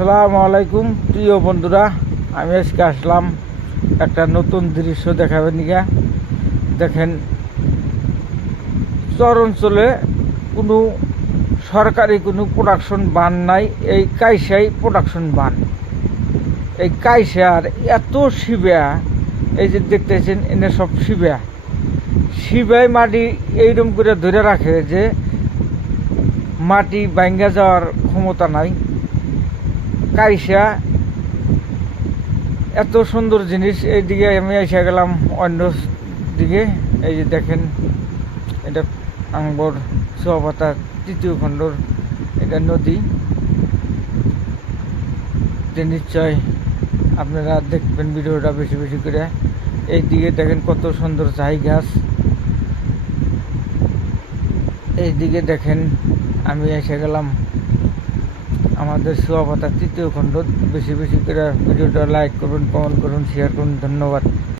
আসসালামু আলাইকুম প্রিয় বন্ধুরা, আমি আজকে আসলাম একটা নতুন দৃশ্য দেখাবেন নিগা। দেখেন, চর অঞ্চলে কোনো সরকারি কোনো প্রোডাকশন বান নাই। এই কাইসাই প্রোডাকশন বান। এই কাইসার এত শিবা, এই যে দেখতেছেন এনে সব শিবাই মাটি এইরকম করে ধরে রাখে যে মাটি ভাঙ্গা যাওয়ার ক্ষমতা নাই। কাইসা এত সুন্দর জিনিস। এইদিকে আমি এসে গেলাম অন্য দিকে। এই যে দেখেন, এটা আঙ্গর চুয়াপাতা ৩য় খণ্ডর এটা নদী। নিশ্চয় আপনারা দেখবেন ভিডিওটা বেশি বেশি করে। এইদিকে দেখেন কত সুন্দর চাই গাছ। এইদিকে দেখেন আমি এসে গেলাম আমাদের চুয়াপাতা ৩য় খণ্ড। বেশি বেশি করে ভিডিওটা লাইক করুন, কমেন্ট করুন, শেয়ার করুন। ধন্যবাদ।